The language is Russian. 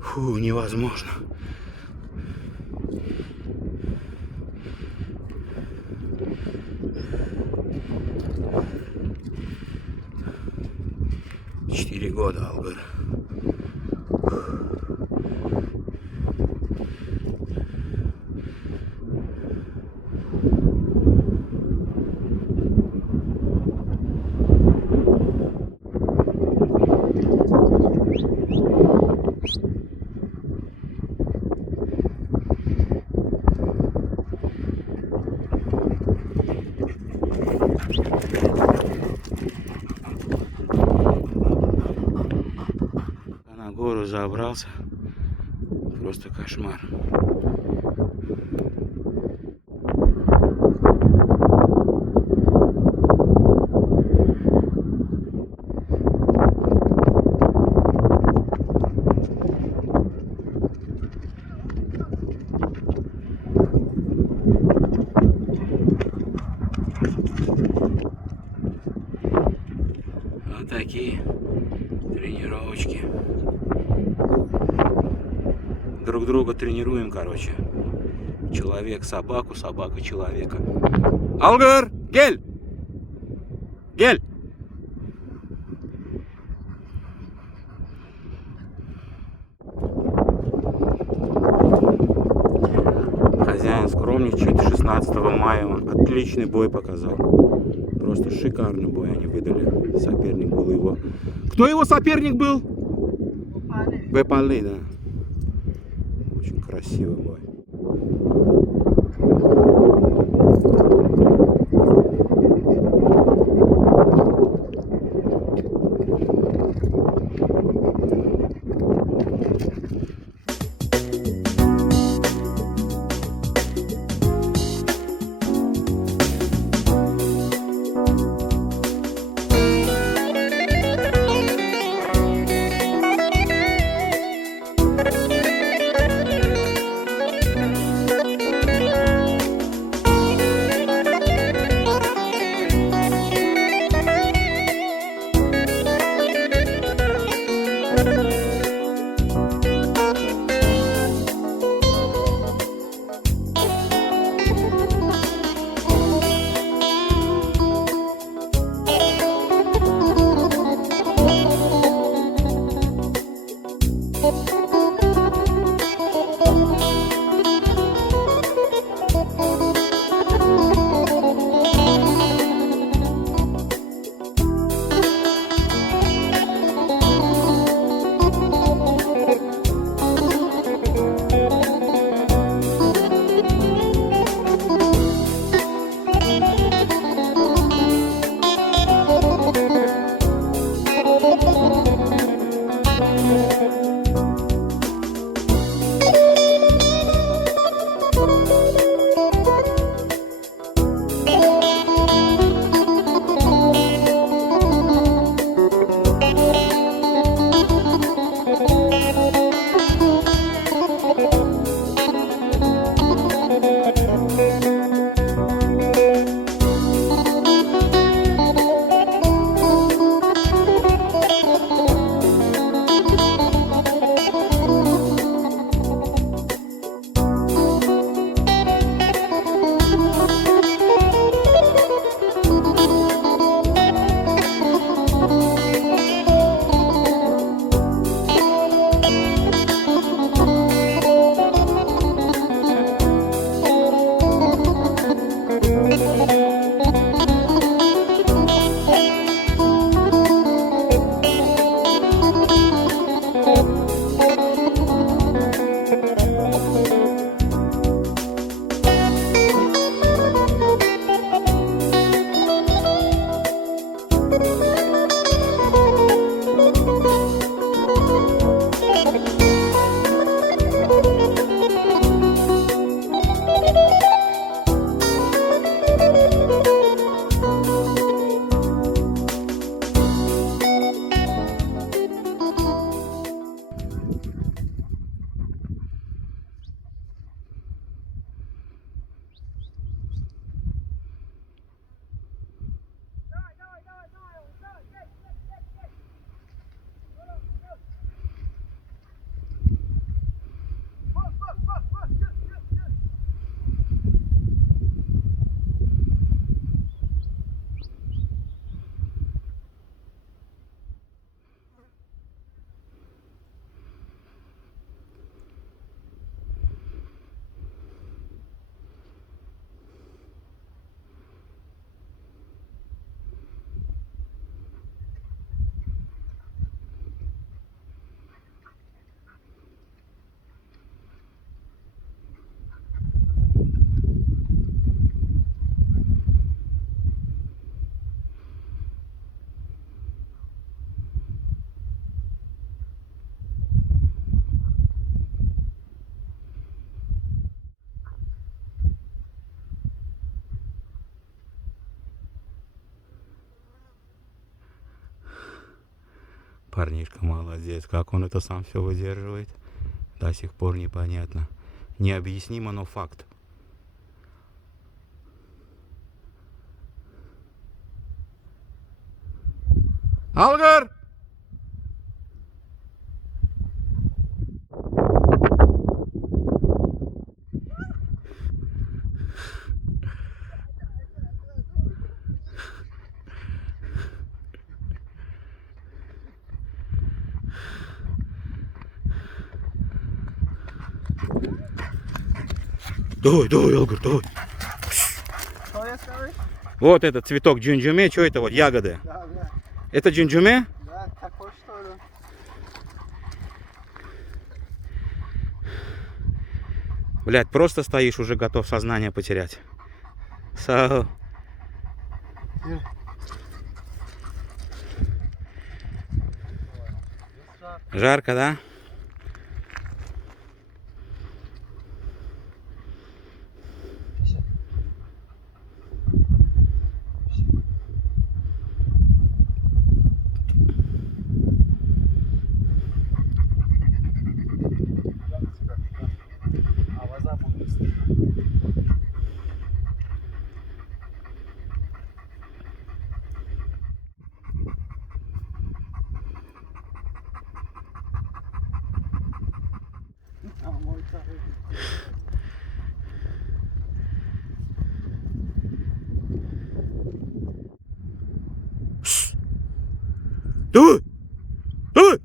Фу, невозможно. Четыре года, Алгыр. На гору забрался. Просто кошмар. Вот такие тренировочки. Друг друга тренируем, короче. Человек собаку, собака человека. Алгыр, гель! Гель! Хозяин скромничает. 16 мая он отличный бой показал. Просто шикарный бой они выдали. Соперник был его. Кто его соперник был? Бепали, да. Очень красивый бой. Парнишка молодец. Как он это сам все выдерживает, до сих пор непонятно. Необъяснимо, но факт. Алгыр! Давай, давай, Алгыр, давай. Что я скажу? Вот этот цветок джунджуме, что это вот, ягоды? Да, да. Это джунджуме? Да, такой что ли? Блядь, просто стоишь, уже готов сознание потерять. САО. Жарко, да? Давай! Давай!